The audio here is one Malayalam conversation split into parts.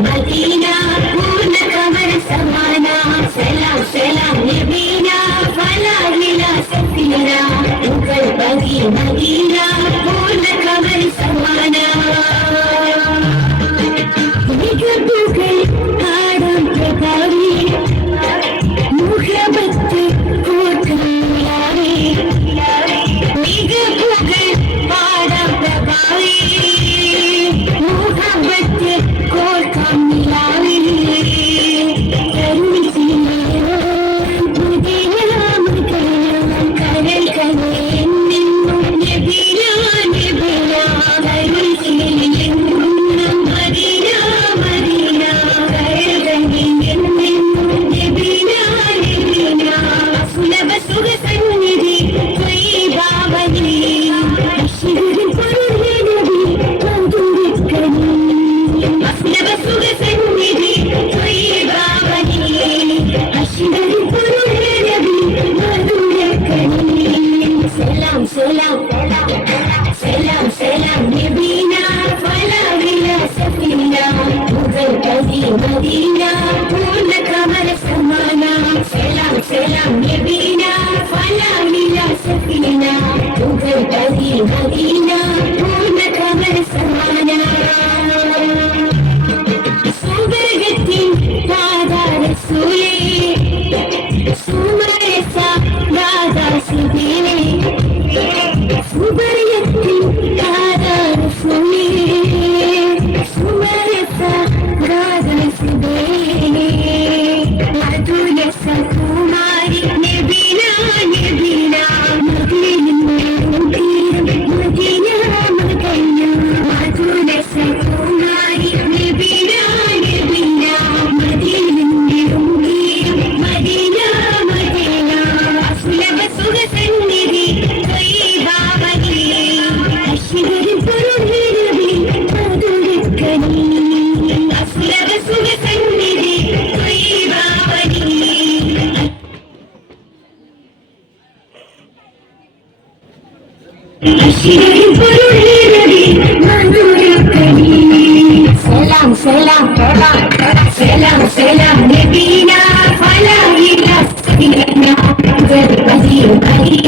مدينة selam selam selam selam nebina fala vila sefina Mughal kazi madina സലാം സലാം സലാം സലാം. നബീന ഫലാ ഇലാ ഇലാ ജൽ ബദീ ബദീ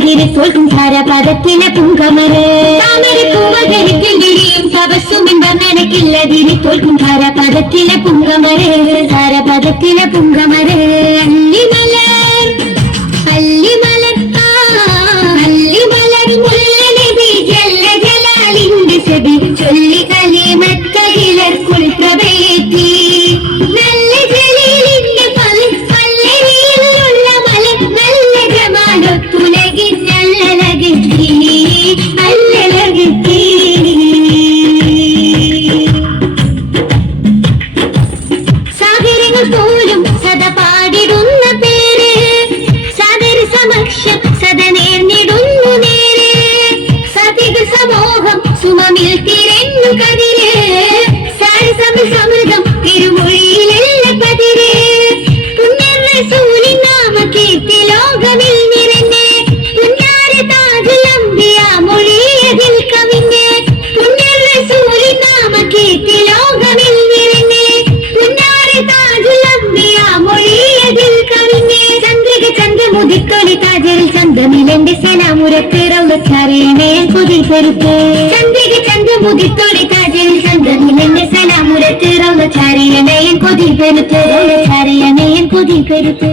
കതിര് തോൽക്കും ധാരപദത്തിന പുങ്കമര് താമരപ്പൂവകരിക്കും തപസ്സുമിണ്ടം നനക്കില്ലതിരി തോൽക്കും ധാരപദത്തിന പുങ്കമര് ധാരപദത്തിന പുങ്കമര് അള്ളി മല ചന്ദ്രമുദിത്തൊലി താജൽ ചന്ദ്രമിലെന്റെ സലാമുരത്ത് റൗലച്ചാറിയണേ കൊതിൽ ചന്ദിക ചന്ദ്രിക മുതിത്തൊലി താജൽ ചന്ദ്രമിലെന്റെ സലാമുരത്ത് റൗലച്ചാറിയണേ കൊതിൽ പെരുത്ത്. റൗലച്ചാറിയണേ കൊതിൽ പെരുത്ത്.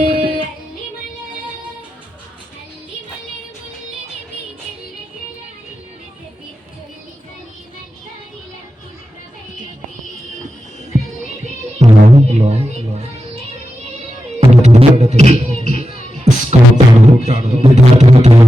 ഹലോ ഹലോ അടുത്തത് కోటాను విద్యార్థులకు